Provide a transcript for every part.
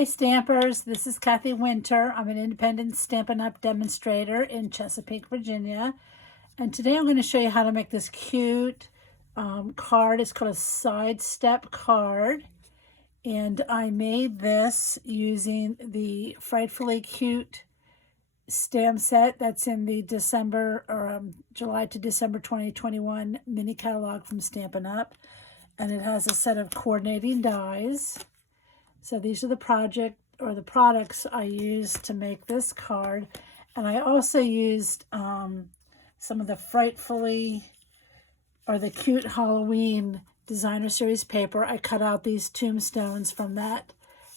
Hi Stampers, this is Kathy Winter. I'm an independent Stampin' Up! Demonstrator in Chesapeake, Virginia. And today I'm going to show you how to make this cute card. It's called a sidestep card. And I made this using the Frightfully Cute stamp set that's in the July to December 2021 mini catalog from Stampin' Up! And it has a set of coordinating dies. So these are the products I used to make this card. And I also used some of the the Cute Halloween designer series paper. I cut out these tombstones from that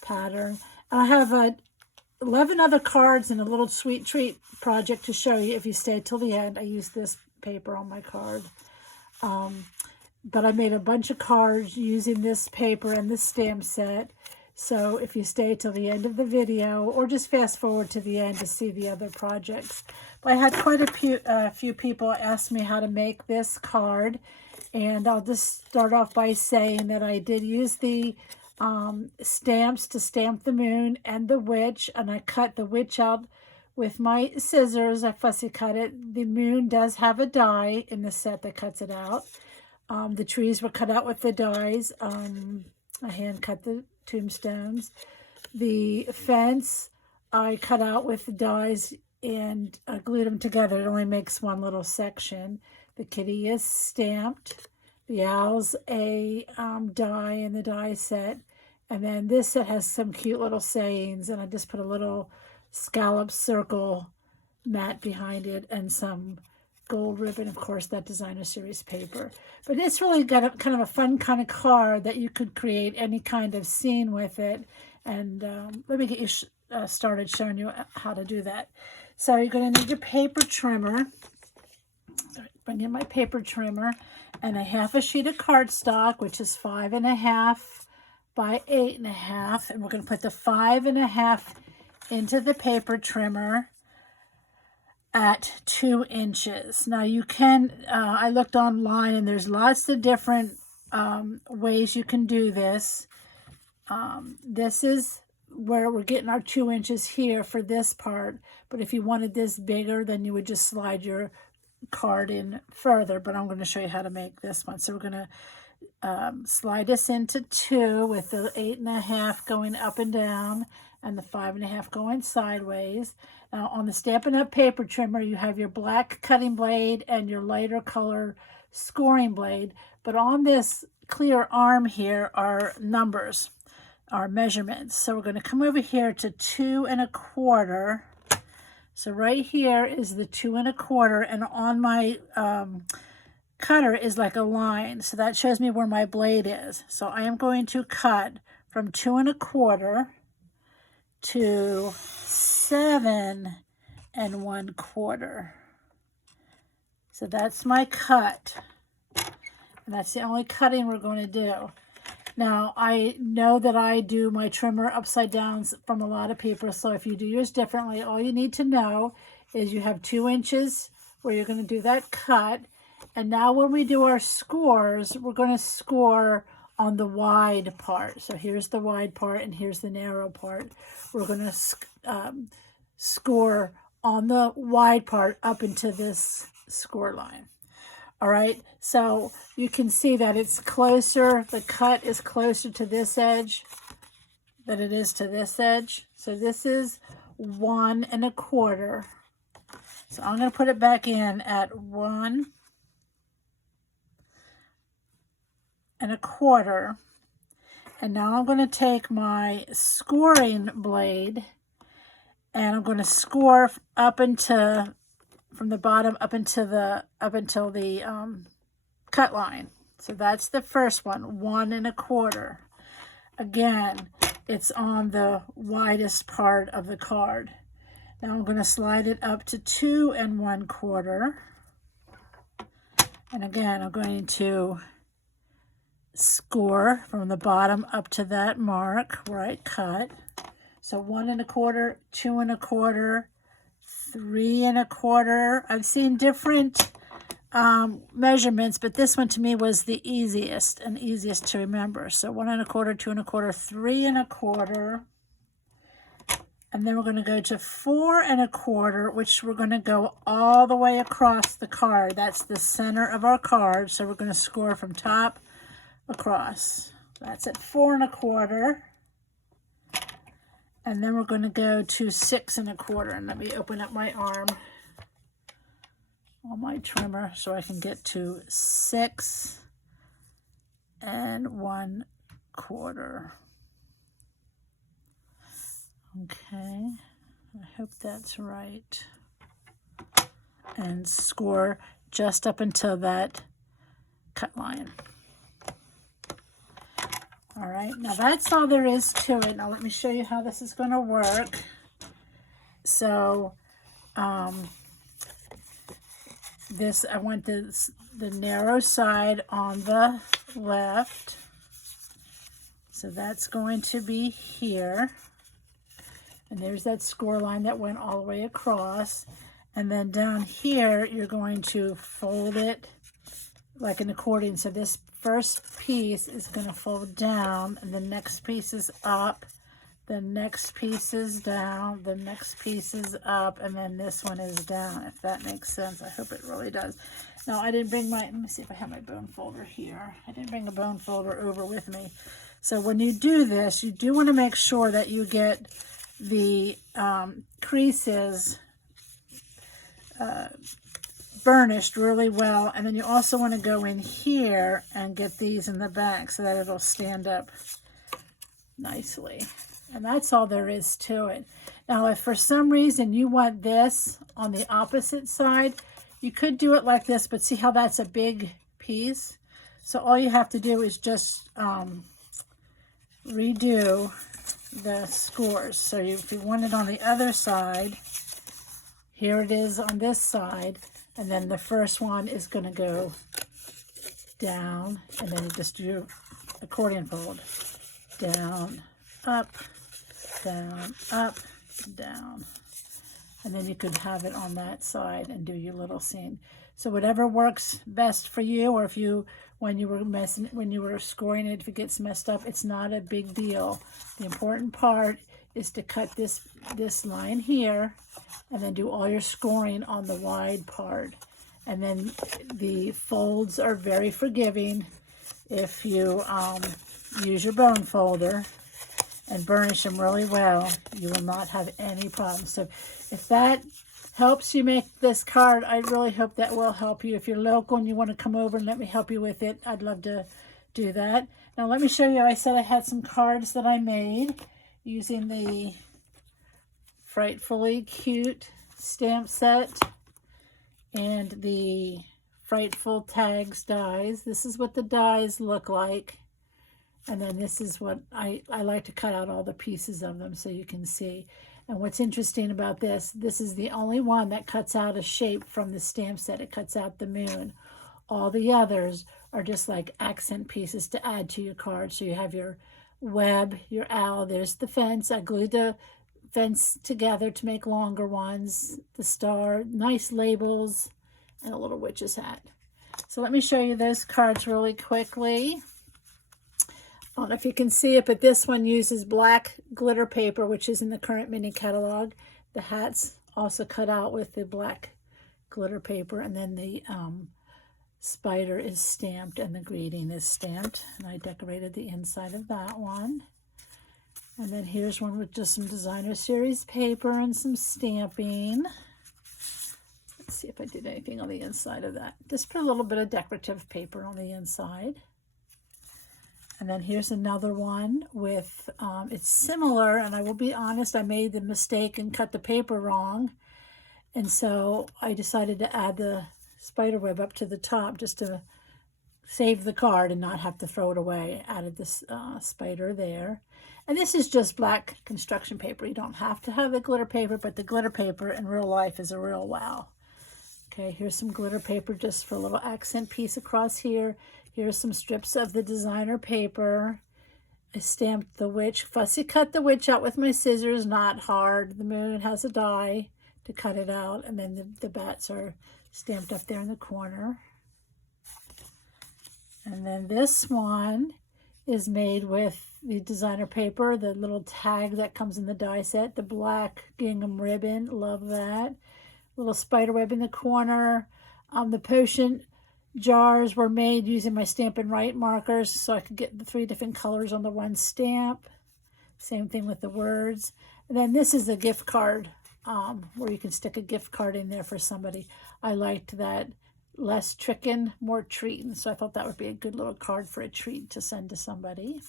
pattern. And I have 11 other cards and a little sweet treat project to show you if you stay till the end. I used this paper on my card. But I made a bunch of cards using this paper and this stamp set. So if you stay till the end of the video, or just fast forward to the end to see the other projects. But I had quite a few people ask me how to make this card. And I'll just start off by saying that I did use the stamps to stamp the moon and the witch. And I cut the witch out with my scissors. I fussy cut it. The moon does have a die in the set that cuts it out. The trees were cut out with the dies. I hand cut the tombstones. The fence I cut out with the dies and glued them together. It only makes one little section. The kitty is stamped. The owl's a die in the die set. And then this set has some cute little sayings, and I just put a little scallop circle mat behind it and some gold ribbon, of course, that designer series paper. But it's really got kind of a fun kind of card that you could create any kind of scene with it. And let me get you started showing you how to do that. So you're going to need your paper trimmer. So bring in my paper trimmer and a half a sheet of cardstock, which is 5.5 by 8.5. And we're going to put the 5.5 into the paper trimmer at 2 inches. Now you can, I looked online and there's lots of different ways you can do this. This is where we're getting our 2 inches here for this part. But if you wanted this bigger, then you would just slide your card in further. But I'm going to show you how to make this one. So we're going to slide this into 2 with the 8.5 going up and down and the 5.5 going sideways. Now on the Stampin' Up! Paper trimmer, you have your black cutting blade and your lighter color scoring blade. But on this clear arm here are numbers, are measurements. So we're going to come over here to 2 1/4. So right here is the 2 1/4, and on my cutter is like a line. So that shows me where my blade is. So I am going to cut from 2 1/4 to 7 1/4. So that's my cut. And that's the only cutting we're going to do. Now, I know that I do my trimmer upside down from a lot of people. So if you do yours differently, all you need to know is you have 2 inches where you're going to do that cut. And now when we do our scores, we're going to score on the wide part. So here's the wide part and here's the narrow part. We're going to score on the wide part up into this score line. All right, so you can see that it's closer, the cut is closer to this edge than it is to this edge. So this is 1 1/4. So I'm going to put it back in at 1 1/4. And now I'm going to take my scoring blade and I'm going to score up into, from the bottom up until the cut line. So that's the first one, 1 1/4. Again, it's on the widest part of the card. Now I'm going to slide it up to 2 1/4. And again, I'm going to score from the bottom up to that mark where I cut. So 1 1/4, 2 1/4, 3 1/4. I've seen different measurements, but this one to me was the easiest to remember. So 1 1/4, 2 1/4, 3 1/4. And then we're going to go to 4 1/4, which we're going to go all the way across the card. That's the center of our card. So we're going to score from top across. That's at 4 1/4. And then we're going to go to 6 1/4. And let me open up my arm on my trimmer so I can get to 6 1/4. Okay, I hope that's right. And score just up until that cut line. All right, now that's all there is to it. Now let me show you how this is going to work. So, I want the narrow side on the left. So that's going to be here. And there's that score line that went all the way across. And then down here, you're going to fold it like an accordion. So this first piece is going to fold down, and the next piece is up, the next piece is down, the next piece is up, and then this one is down, if that makes sense. I hope it really does. Now, I didn't bring let me see if I have my bone folder here. I didn't bring a bone folder over with me. So when you do this, you do want to make sure that you get the creases burnished really well, and then you also want to go in here and get these in the back so that it'll stand up nicely. And that's all there is to it. Now, if for some reason you want this on the opposite side, you could do it like this, but see how that's a big piece? So all you have to do is just redo the scores. So if you want it on the other side, here it is on this side, and then the first one is going to go down, and then you just do accordion fold. Down, up, down, up, down. And then you could have it on that side and do your little scene. So whatever works best for you, or if you, when you were scoring it, if it gets messed up, it's not a big deal. The important part is to cut this line here, and then do all your scoring on the wide part. And then the folds are very forgiving if you use your bone folder and burnish them really well. You will not have any problems. So if that helps you make this card, I really hope that will help you. If you're local and you want to come over and let me help you with it, I'd love to do that. Now let me show you, I said I had some cards that I made using the Frightfully Cute stamp set and the Frightful Tags dies. This is what the dies look like. And then this is what I like to cut out all the pieces of them so you can see. And what's interesting about this is the only one that cuts out a shape from the stamp set. It cuts out the moon. All the others are just like accent pieces to add to your card. So you have your web, your owl, there's the fence. I glued the fence together to make longer ones, the star, nice labels, and a little witch's hat. So let me show you those cards really quickly. I don't know if you can see it, but this one uses black glitter paper, which is in the current mini catalog. The hat's also cut out with the black glitter paper, and then the spider is stamped and the greeting is stamped. And I decorated the inside of that one. And then here's one with just some designer series paper and some stamping. Let's see if I did anything on the inside of that. Just put a little bit of decorative paper on the inside. And then here's another one with, it's similar, and I will be honest, I made the mistake and cut the paper wrong. And so I decided to add the spider web up to the top just to save the card and not have to throw it away. I added this spider there. And this is just black construction paper. You don't have to have the glitter paper, but the glitter paper in real life is a real wow. Okay, here's some glitter paper just for a little accent piece across here. Here's some strips of the designer paper. I stamped the witch, fussy cut the witch out with my scissors, not hard. The moon has a die to cut it out, and then the bats are stamped up there in the corner. And then this one is made with the designer paper, the little tag that comes in the die set, the black gingham ribbon, love that. Little spider web in the corner. The potion jars were made using my Stampin' Up markers so I could get the 3 different colors on the one stamp. Same thing with the words. And then this is a gift card where you can stick a gift card in there for somebody. I liked that. Less trickin', more treatin'. So I thought that would be a good little card for a treat to send to somebody.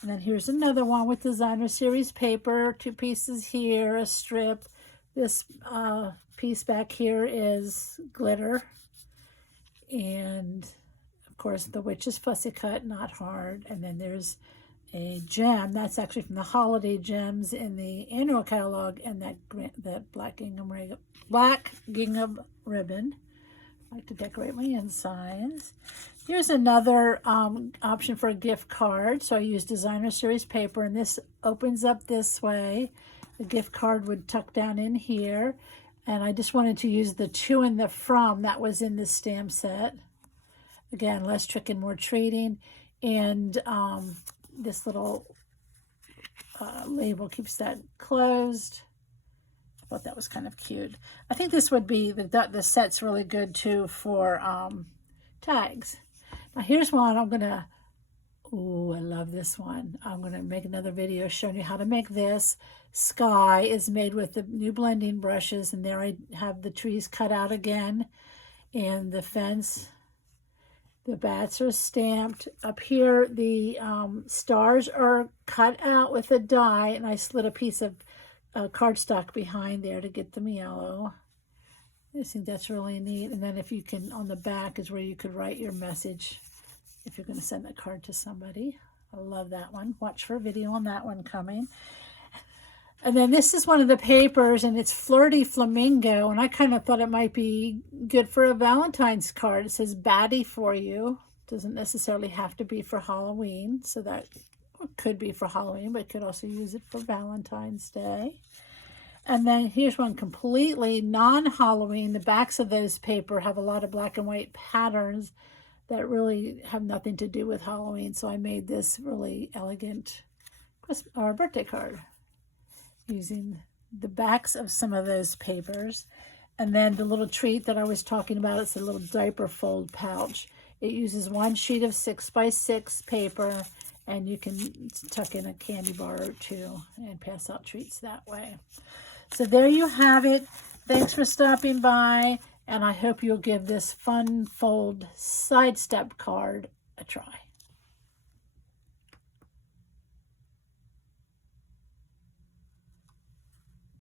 And then here's another one with designer series paper. 2 pieces here, a strip. This piece back here is glitter. And of course the witch's fussy cut, not hard. And then there's a gem. That's actually from the holiday gems in the annual catalog, and that black gingham ribbon. I like to decorate my insides. Here's another option for a gift card. So I use designer series paper, and this opens up this way. The gift card would tuck down in here, and I just wanted to use the to and the from that was in this stamp set. Again, less trick and more treating. And this little label keeps that closed. I thought that was kind of cute. I think this would be, the set's really good too for tags. Now here's one I'm gonna, ooh, I love this one. I'm gonna make another video showing you how to make this. Sky is made with the new blending brushes, and there I have the trees cut out again, and the fence, the bats are stamped. Up here, the stars are cut out with a die, and I slid a piece of cardstock behind there to get them yellow. I just think that's really neat. And then if you can, on the back is where you could write your message if you're going to send that card to somebody. I love that one. Watch for a video on that one coming. And then this is one of the papers, and it's Flirty Flamingo, and I kind of thought it might be good for a Valentine's card. It says Baddie for you. Doesn't necessarily have to be for Halloween, so that could be for Halloween, but could also use it for Valentine's Day. And then here's one completely non-Halloween. The backs of those paper have a lot of black and white patterns that really have nothing to do with Halloween, so I made this really elegant Christmas or birthday card using the backs of some of those papers. And then the little treat that I was talking about, it's a little diaper fold pouch. It uses 1 sheet of 6x6 paper, and you can tuck in a candy bar or 2 and pass out treats that way. So there you have it. Thanks for stopping by, and I hope you'll give this fun fold sidestep card a try.